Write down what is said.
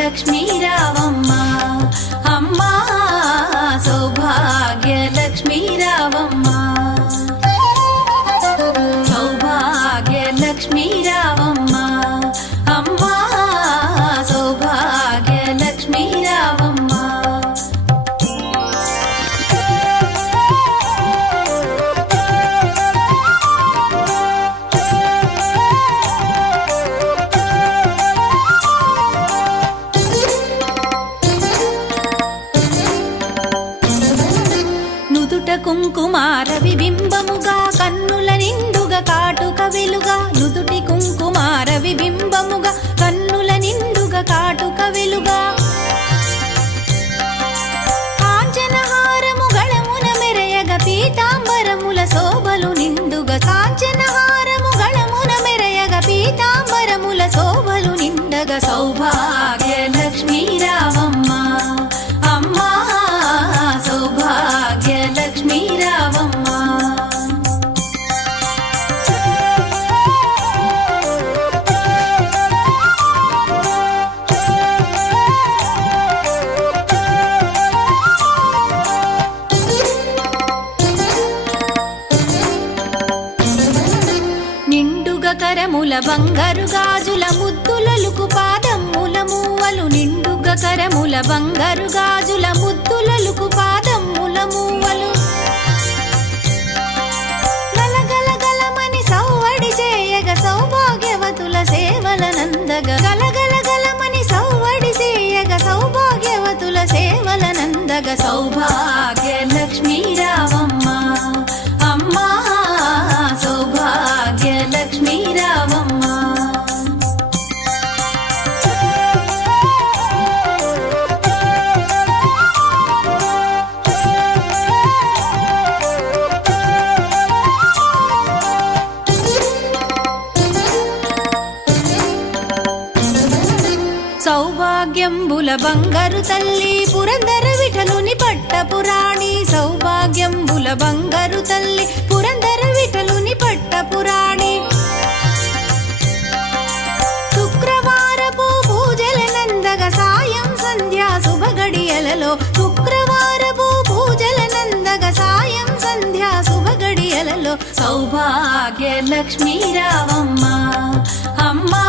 లక్ష్మీ రావమ్మ అమ్మ సౌభాగ్య లక్ష్మీ రావమ్మ సౌభాగ్య లక్ష్మీ రావమ్మ అమ్మ సౌభాగ్య లక్ష్మీ రావమ్మ కుంకుమార విబింబముగా కన్నుల నిండుగా కాటుక వెలుగా నుదుటి కుంకుమార విబింబముగా కన్నుల నిండుగా కాటుక వెలుగా కాంచనహారము గళమున మెరయగ పీతాంబరముల శోభలు నిండుగా కాంచనహారము గళమున మెరయగ పీతాంబరముల శోభలు నిండగా సౌభాగ్య లక్ష్మీ రావమ్మ అమ్మా సౌభాగ్య లక్ష్మీ రావమ్మ నిండుగా కరముల బంగారు గాజుల ముద్దులలుకు పాదమ్ముల మూవలు నిండుగా కరముల బంగారు గాజుల ముద్దులలుకు పాదమ్ముల మూవలు గలగలగలమని సౌవడి చేయగ సౌభాగ్యవతుల సేవల నందగ గలగలగలమని సౌవడి చేయగ సౌభాగ్యవతుల సేవల నందగ సౌభాగ్య లక్ష్మీ రావమ్మ అమ్మా సౌభాగ్య లక్ష్మీ రావమ్మ సౌభాగ్యంబుల బంగారు తల్లి పురందర విఠలుని పట్టపురాణి సౌభాగ్యంబుల బంగారు తల్లి పురందర విఠలుని పట్టపురాణి శుక్రవారపు పూజల నందగ సాయం సంధ్యా శుభగడియలలో శుక్రవారపు పూజల నందగ సాయం సంధ్యా శుభగడియలలో సౌభాగ్య లక్ష్మీ రావమ్మ అమ్మా